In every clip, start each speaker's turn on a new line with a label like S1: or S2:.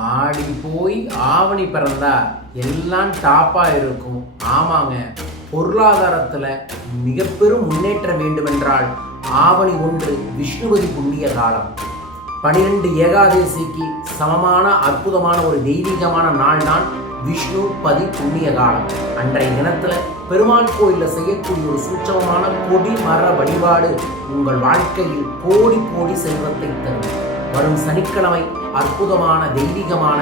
S1: ஆடி போய் ஆவணி பிறந்தா எல்லாம் டாப்பாக இருக்கும். ஆமாங்க பொருளாதாரத்தில் மிக பெரும் முன்னேற்றம் வேண்டுமென்றால் ஆவணி ஒன்று விஷ்ணுவதி புண்ணிய காலம். பனிரெண்டு ஏகாதசிக்கு சமமான அற்புதமான ஒரு தெய்வீகமான நாள் தான் விஷ்ணு பதி புண்ணிய காலம். அன்றைய தினத்தில் பெருமாள் கோயிலில் செய்யக்கூடிய ஒரு சூட்சமமான கொடி மர வழிபாடு உங்கள் வாழ்க்கையில் கோடி கோடி செல்வத்தை தரும். வரும் சனிக்கிழமை அற்புதமான தெய்வீகமான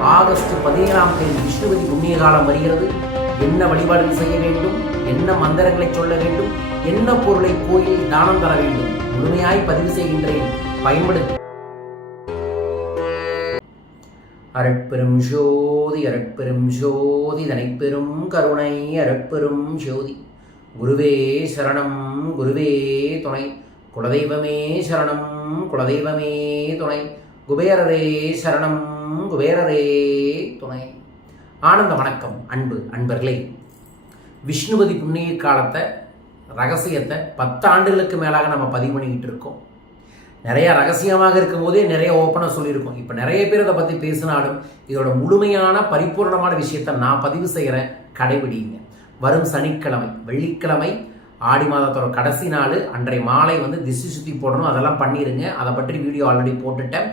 S1: ஆகஸ்ட் பதினேழாம் தேதி விஷ்ணுவதி புண்ணிய காலம் வருகிறது. என்ன வழிபாடுகள் செய்ய வேண்டும்? என்ன மந்திரங்களை சொல்ல வேண்டும்? என்ன பொருளை கோயிலில் தானம் தர வேண்டும்? முழுமையாய் பதிவு செய்கின்றேன். பயன்படுத்த அரட்பெரும் ஜோதி அரட்பெரும் ஜோதி தனைப்பெரும் கருணை அரட்பெரும் ஜோதி. குருவே சரணம் குருவே துணை. குலதெய்வமே சரணம் குலதெய்வமே துணை. குபேரரே சரணம் குபேரரே துணை. ஆனந்த வணக்கம் அன்பு அன்பர்களே. விஷ்ணுபதி புண்ணிய காலத்தை ரகசியத்தை பத்து ஆண்டுகளுக்கு மேலாக நம்ம பதிவு பண்ணிக்கிட்டு இருக்கோம். நிறைய ரகசியமாக இருக்கும் போதே நிறைய ஓப்பனாக சொல்லியிருக்கோம். இப்போ நிறைய பேர் அதை பற்றி பேசினாலும் இதோட முழுமையான பரிபூர்ணமான விஷயத்தை நான் பதிவு செய்கிறேன் கடைபிடிங்க. வரும் சனிக்கிழமை வெள்ளிக்கிழமை ஆடி மாதத்தோட கடைசி நாள் அன்றைய மாலை வந்து திசை சுற்றி போடணும். அதெல்லாம் பண்ணிடுங்க அதை பற்றி வீடியோ ஆல்ரெடி போட்டுட்டேன்.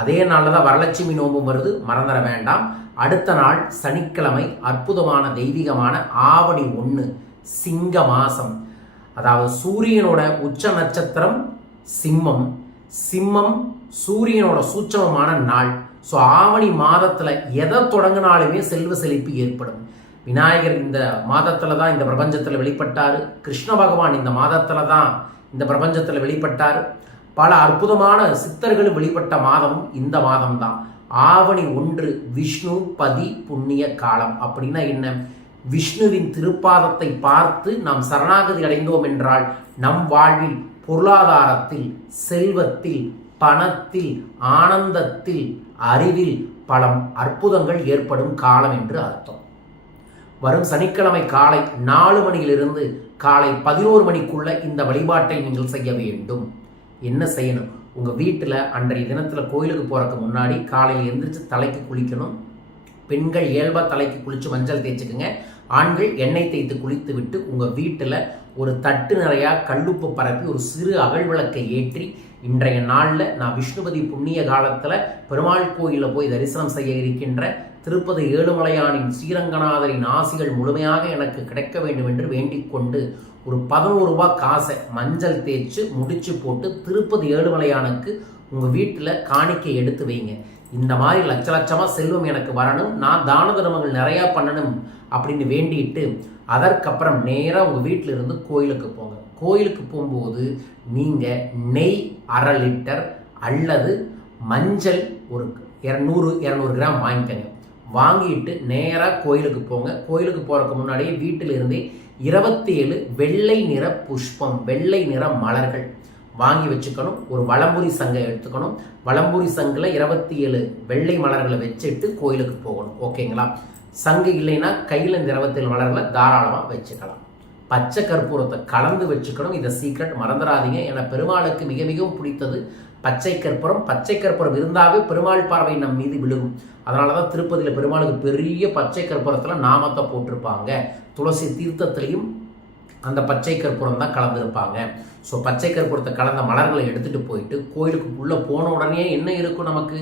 S1: அதே நாளில் தான் வரலட்சுமி நோம்பும் வருது. மறந்துட வேண்டாம். அடுத்த நாள் சனிக்கிழமை அற்புதமான தெய்வீகமான ஆவணி ஒன்று சிங்க மாசம். அதாவது சூரியனோட உச்ச நட்சத்திரம் சிம்மம். சிம்மம் சூரியனோட சூட்சமமான நாள். ஸோ ஆவணி மாதத்தில் எதை தொடங்கினாலுமே செல்வ செழிப்பு ஏற்படும். விநாயகர் இந்த மாதத்தில் தான் இந்த பிரபஞ்சத்தில் வெளிப்பட்டார். கிருஷ்ண பகவான் இந்த மாதத்தில் தான் இந்த பிரபஞ்சத்தில் வெளிப்பட்டார். பல அற்புதமான சித்தர்கள் வெளிப்பட்ட மாதமும் இந்த மாதம் தான் ஆவணி ஒன்று விஷ்ணு பதி புண்ணிய காலம். அப்படின்னா என்ன? விஷ்ணுவின் திருப்பாதத்தை பார்த்து நாம் சரணாகதி அடைந்தோம் என்றால் நம் வாழ்வில் பொருளாதாரத்தில் செல்வத்தில் பணத்தில் ஆனந்தத்தில் அறிவில் பல அற்புதங்கள் ஏற்படும் காலம் என்று அர்த்தம். வரும் சனிக்கிழமை காலை நாலு மணியிலிருந்து காலை பதினோரு மணிக்குள்ள இந்த வழிபாட்டை நீங்கள் செய்ய வேண்டும். என்ன செய்யணும்? உங்கள் வீட்டில் அன்றைய தினத்தில் கோயிலுக்கு போகிறதுக்கு முன்னாடி காலையில் எழுந்திரிச்சு தலைக்கு குளிக்கணும். பெண்கள் இயல்பாக தலைக்கு குளித்து மஞ்சள் தேய்ச்சிக்கோங்க. ஆண்கள் எண்ணெய் தேய்த்து குளித்து விட்டு உங்கள் வீட்டில் ஒரு தட்டு நிறையா கல்லுப்பு பரப்பி ஒரு சிறு அகழ்விளக்கை ஏற்றி இன்றைய நாளில் நான் விஷ்ணுபதி புண்ணிய காலத்தில் பெருமாள் கோயிலில் போய் தரிசனம் செய்ய இருக்கின்ற திருப்பதி ஏழுமலையானின் ஸ்ரீரங்கநாதரின் ஆசிகள் முழுமையாக எனக்கு கிடைக்க வேண்டும் என்று வேண்டிக் கொண்டு ஒரு பதினோரு ரூபாய் காசை மஞ்சள் தேய்ச்சி முடிச்சு போட்டு திருப்பதி ஏழுமலையானுக்கு உங்கள் வீட்டில் காணிக்கை எடுத்து வைங்க. இந்த மாதிரி லட்ச லட்சமாக செல்வம் எனக்கு வரணும். நான் தான தர்மங்கள் நிறையா பண்ணணும் அப்படின்னு வேண்டிட்டு அதற்கப்புறம் நேராக உங்கள் வீட்டில் இருந்து கோயிலுக்கு போங்க. கோயிலுக்கு போகும்போது நீங்கள் நெய் அரை லிட்டர் அல்லது மஞ்சள் ஒரு இரநூறு இரநூறு கிராம் வாங்கிக்கோங்க. வாங்கிட்டு நேராக கோயிலுக்கு போங்க. கோயிலுக்கு போகிறதுக்கு முன்னாடியே வீட்டில் இருந்தே இருபத்தி ஏழு வெள்ளை நிற புஷ்பம் வெள்ளை நிற மலர்கள் வாங்கி வச்சுக்கணும். ஒரு வளம்புரி சங்கை எடுத்துக்கணும். வளம்புரி சங்கில் இருபத்தி ஏழு வெள்ளை மலர்களை வச்சுட்டு கோயிலுக்கு போகணும். ஓகேங்களா சங்கு இல்லைன்னா கையில் இந்த இருபத்தேழு மலர்களை தாராளமாக வச்சுக்கலாம். பச்சை கற்பூரத்தை கலந்து வச்சுக்கணும். இதை சீக்ரெட் மறந்துடாதீங்க. ஏன்னா பெருமாளுக்கு மிக மிகவும் பிடித்தது பச்சை கற்பூரம் பச்சை கற்பூரம் இருந்தாவே பெருமாள் பார்வை நம் மீது விழுகும். அதனால தான் திருப்பதியில் பெருமாளுக்கு பெரிய பச்சை கற்பூரத்தில் நாமத்தை போட்டிருப்பாங்க. துளசி தீர்த்தத்திலையும் அந்த பச்சை கற்பூரம் தான் கலந்துருப்பாங்க. ஸோ பச்சை கற்பூரத்தை கலந்த மலர்களை எடுத்துகிட்டு போயிட்டு கோயிலுக்கு உள்ளே போன உடனே என்ன இருக்கும் நமக்கு?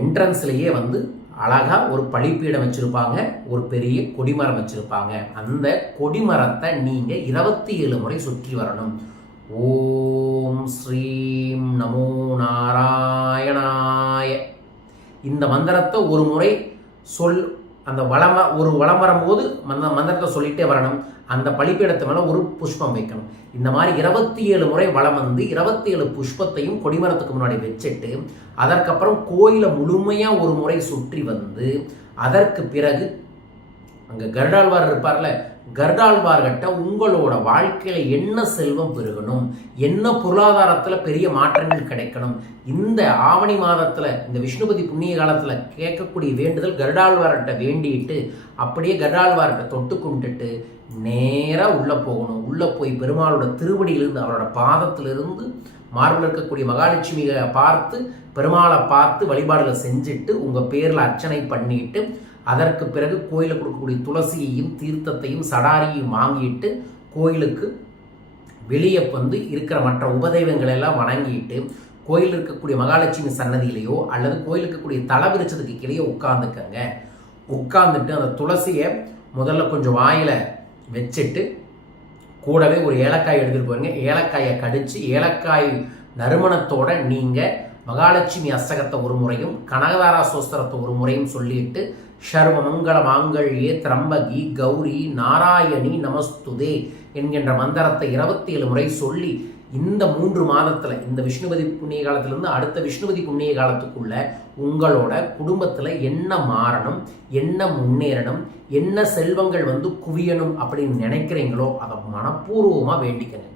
S1: என்ட்ரன்ஸ்லேயே வந்து அழகாக ஒரு பழிப்பீடம் வச்சுருப்பாங்க ஒரு பெரிய கொடிமரம் வச்சுருப்பாங்க. அந்த கொடிமரத்தை நீங்கள் இருபத்தி ஏழு முறை சுற்றி வரணும். ஓம் இந்த மந்திரத்தை ஒரு முறை சொல் அந்த வளம் ஒரு வளம் வரும்போது மந்த மந்திரத்தை சொல்லிட்டே வரணும். அந்த பழிப்பீடத்து மேலே ஒரு புஷ்பம் வைக்கணும். இந்த மாதிரி இருபத்தி ஏழு முறை வளம் வந்து இருபத்தி ஏழு புஷ்பத்தையும் கொடிமரத்துக்கு முன்னாடி வச்சுட்டு அதற்கப்புறம் கோயிலை முழுமையாக ஒரு முறை சுற்றி வந்து அதற்கு பிறகு அங்கே கருடாழ்வார் இருப்பார்ல கருடாழ்வார்கிட்ட உங்களோட வாழ்க்கையில் என்ன செல்வம் பெருகணும்? என்ன பொருளாதாரத்தில் பெரிய மாற்றங்கள் கிடைக்கணும்? இந்த ஆவணி மாதத்தில் இந்த விஷ்ணுபதி புண்ணிய காலத்தில் கேட்கக்கூடிய வேண்டுதல் கருடாழ்வார்கிட்ட வேண்டிட்டு அப்படியே கருடாழ்வார்கிட்ட தொட்டு கும்பிட்டுட்டு நேராக உள்ளே போகணும். உள்ளே போய் பெருமாளோட திருவடியிலிருந்து அவரோட பாதத்திலிருந்து மார்பில் இருக்கக்கூடிய மகாலட்சுமியை பார்த்து பெருமாளை பார்த்து வழிபாடுகளை செஞ்சுட்டு உங்கள் பேரில் அர்ச்சனை பண்ணிட்டு அதற்கு பிறகு கோயிலுக்கு கொடுக்கக்கூடிய துளசியையும் தீர்த்தத்தையும் சடாரியையும் வாங்கிட்டு கோயிலுக்கு வெளியே வந்து இருக்கிற மற்ற உபதெய்வங்கள் எல்லாம் வணங்கிட்டு கோயில் இருக்கக்கூடிய மகாலட்சுமி சன்னதியிலேயோ அல்லது கோயில் இருக்கக்கூடிய தலை விரிச்சதுக்கு கீழே உட்காந்துக்கங்க உட்காந்துட்டு அந்த துளசியை முதல்ல கொஞ்சம் வாயில் வச்சுட்டு கூடவே ஒரு ஏலக்காய் எடுத்துகிட்டு போயிருங்க ஏலக்காயை கடித்து ஏலக்காய் நறுமணத்தோட நீங்கள் மகாலட்சுமி அஸ்தகத்தை ஒரு முறையும் கனகதாரா சோஸ்திரத்தை ஒரு முறையும் சொல்லிட்டு சர்வ மங்கள மாங்கல்யே திரம்பகி கௌரி நாராயணி நமஸ்துதே என்கின்ற மந்திரத்தை இருபத்தி ஏழு முறை சொல்லி இந்த மூன்று மாதத்தில் இந்த விஷ்ணுபதி புண்ணிய காலத்திலிருந்து அடுத்த விஷ்ணுபதி புண்ணிய காலத்துக்குள்ள உங்களோட குடும்பத்தில் என்ன மாறணும் என்ன முன்னேறணும் என்ன செல்வங்கள் வந்து குவியணும் அப்படின்னு நினைக்கிறீங்களோ அதை மனப்பூர்வமாக வேண்டிக்கணும்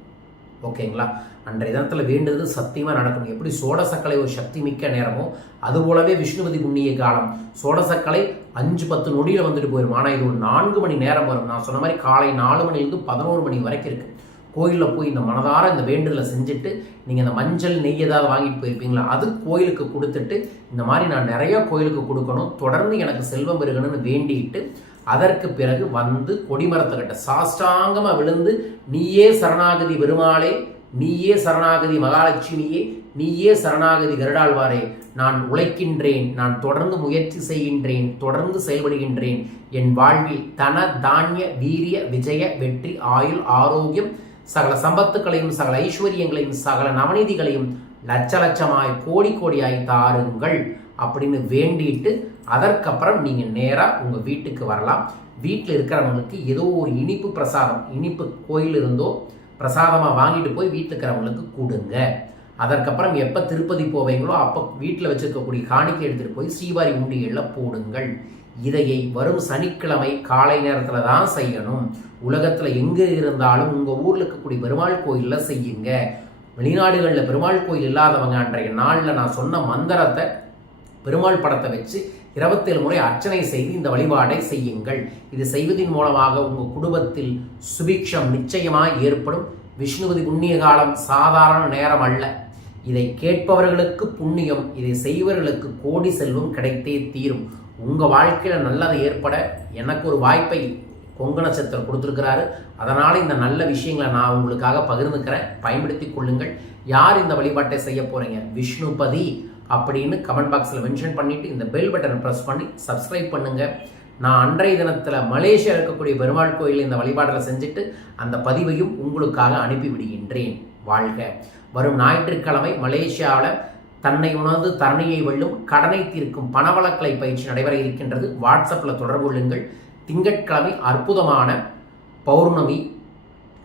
S1: ஓகேங்களா? அன்றைய தினத்தில் வேண்டுதல் சத்தியமாக நடக்கும் எப்படி சோடசக்கலை ஒரு சக்தி மிக்க நேரமோ அது போலவே விஷ்ணுபதி புண்ணிய காலம். சோடசக்கலை அஞ்சு பத்து நொடியில் வந்துட்டு போயிடும் ஆனால் இது ஒரு நான்கு மணி நேரம் வரும். நான் சொன்ன மாதிரி காலை நாலு மணிலேருந்து பதினோரு மணி வரைக்கும் இருக்குது கோயிலில் போய் இந்த மனதார இந்த வேண்டுதலை செஞ்சுட்டு நீங்கள் இந்த மஞ்சள் நெய் ஏதாவது வாங்கிட்டு போயிருப்பீங்களா? அது கோயிலுக்கு கொடுத்துட்டு இந்த மாதிரி நான் நிறைய கோயிலுக்கு கொடுக்கணும். தொடர்ந்து எனக்கு செல்வம் பெருகணும்னு வேண்டிட்டு அதற்கு பிறகு வந்து கொடிமரத்துக்கிட்ட சாஷ்டாங்கமாக விழுந்து நீயே சரணாகதி பெருமாளே நீயே சரணாகதி மகாலட்சுமியே நீயே சரணாகதி கருடாழ்வாரே நான் உழைக்கின்றேன் நான் தொடர்ந்து முயற்சி செய்கின்றேன் தொடர்ந்து செயல்படுகின்றேன். என் வாழ்வில் தன தானிய வீரிய விஜய வெற்றி ஆயுள் ஆரோக்கியம் சகல சம்பத்துக்களையும் சகல ஐஸ்வர்யங்களையும் சகல நவநீதிகளையும் லட்ச லட்சமாய் கோடி கோடியாய் தாருங்கள் அப்படின்னு வேண்டிட்டு அதற்கப்புறம் நீங்கள் நேராக உங்கள் வீட்டுக்கு வரலாம். வீட்டில் இருக்கிறவங்களுக்கு ஏதோ ஒரு இனிப்பு பிரசாதம் இனிப்பு கோயில் இருந்தோ பிரசாதமாக வாங்கிட்டு போய் வீட்டில் இருக்கிறவங்களுக்கு கொடுங்க. அதற்கப்புறம் எப்போ திருப்பதி போவீங்களோ அப்போ வீட்டில் வச்சுருக்கக்கூடிய காணிக்கை எடுத்துகிட்டு போய் சீவாரி உண்டிகளில் போடுங்கள். இதையை வரும் சனிக்கிழமை காலை நேரத்தில் தான் செய்யணும். உலகத்தில் எங்கே இருந்தாலும் உங்கள் ஊரில் இருக்கக்கூடிய பெருமாள் கோயிலில் செய்யுங்க. வெளிநாடுகளில் பெருமாள் கோயில் இல்லாதவங்க அன்றைய நாளில் நான் சொன்ன மந்திரத்தை பெருமாள் படத்தை வச்சு இருபத்தேழு முறை அர்ச்சனை செய்து இந்த வழிபாடை செய்யுங்கள். இது செய்வதன் மூலமாக உங்கள் குடும்பத்தில் சுபிக்ஷம் நிச்சயமாக ஏற்படும். விஷ்ணுபதி புண்ணிய காலம் சாதாரண நேரம் அல்ல. இதை கேட்பவர்களுக்கு புண்ணியம் இதை செய்வர்களுக்கு கோடி செல்வம் கிடைத்தே தீரும். உங்கள் வாழ்க்கையில் நல்லதை ஏற்பட எனக்கு ஒரு வாய்ப்பை கொங்கு நட்சத்திரம் கொடுத்துருக்கிறாரு. அதனால் இந்த நல்ல விஷயங்களை நான் உங்களுக்காக பகிர்ந்துக்கிறேன். பயன்படுத்தி கொள்ளுங்கள். யார் இந்த வழிபாட்டை செய்ய போகிறீங்க விஷ்ணுபதி அப்படின்னு கமெண்ட் பாக்ஸில் மென்ஷன் பண்ணிவிட்டு இந்த பெல் பட்டனை ப்ரெஸ் பண்ணி சப்ஸ்கிரைப் பண்ணுங்கள் நான் அன்றைய தினத்தில் மலேசியா இருக்கக்கூடிய பெருமாள் கோயில் இந்த வழிபாடுகளை செஞ்சுட்டு அந்த பதிவையும் உங்களுக்காக அனுப்பி விடுகின்றேன். வாழ்க. வரும் ஞாயிற்றுக்கிழமை மலேசியாவில் தன்னை உணர்ந்து தரணியை வெல்லும் கடனை தீர்க்கும் பணவளக்கலை பயிற்சி நடைபெற இருக்கின்றது. வாட்ஸ்அப்பில் தொடர்பு கொள்ளுங்கள். திங்கட்கிழமை அற்புதமான பௌர்ணமி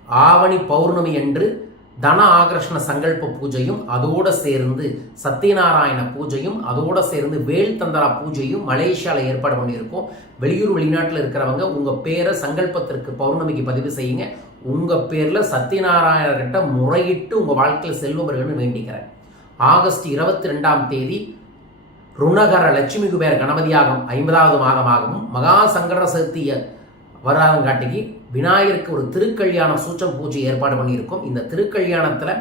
S1: ஆவணி பௌர்ணமி என்று தன ஆகர்ஷண சங்கல்ப பூஜையும் அதோடு சேர்ந்து சத்யநாராயண பூஜையும் அதோடு சேர்ந்து வேல்தந்தரா பூஜையும் மலேசியாவில் ஏற்பாடு பண்ணியிருக்கோம். வெளியூர் வெளிநாட்டில் இருக்கிறவங்க உங்கள் பேரை சங்கல்பத்திற்கு பௌர்ணமிக்கு பதிவு செய்யுங்க. உங்கள் பேரில் சத்யநாராயணர்கிட்ட முறையிட்டு உங்கள் வாழ்க்கையில் செல்வம் வேண்டிக்கிறேன். ஆகஸ்ட் இருபத்தி ரெண்டாம் தேதி ருணகர லட்சுமி குபேர் கணபதியாகும் ஐம்பதாவது மாதமாகவும் மகா சங்கர சதுர்த்திய வராதங்காட்டிக்கு விநாயகருக்கு ஒரு திருக்கல்யாண சூச்சம் பூஜை ஏற்பாடு பண்ணியிருக்கோம். இந்த திருக்கல்யாணத்தில்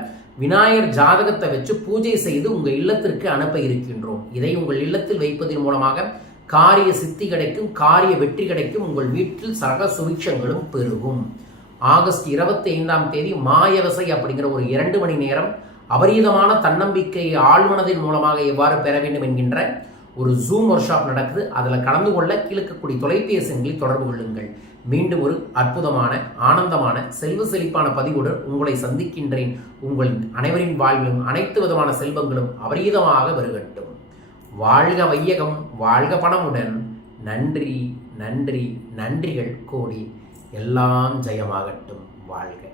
S1: விநாயகர் ஜாதகத்தை வச்சு பூஜை செய்து உங்கள் இல்லத்திற்கு அனுப்ப இருக்கின்றோம். இதை உங்கள் இல்லத்தில் வைப்பதன் மூலமாக காரிய சித்தி கிடைக்கும் காரிய வெற்றி கிடைக்கும் உங்கள் வீட்டில் சக சுவிட்சங்களும் பெருகும். ஆகஸ்ட் இருபத்தி ஐந்தாம் தேதி மாயவசை அப்படிங்கிற ஒரு இரண்டு மணி நேரம் அபரீதமான தன்னம்பிக்கை ஆழ்மனதின் மூலமாக எவ்வாறு பெற வேண்டும் என்கின்ற ஒரு ஜூம் ஒர்க் ஷாப் நடக்குது. அதில் கலந்து கொள்ள கீழக்கக்கூடிய தொலைபேசி எண்களில் தொடர்பு கொள்ளுங்கள். மீண்டும் ஒரு அற்புதமான ஆனந்தமான செல்வ செழிப்பான பதிவுடன் உங்களை சந்திக்கின்றேன். உங்கள் அனைவரின் வாழ்விலும் அனைத்து விதமான செல்வங்களும் அபரீதமாக வருகட்டும். வாழ்க வையகம் வாழ்க பணமுடன். நன்றி நன்றி நன்றிகள் கோடி. எல்லாம் ஜெயமாகட்டும். வாழ்க.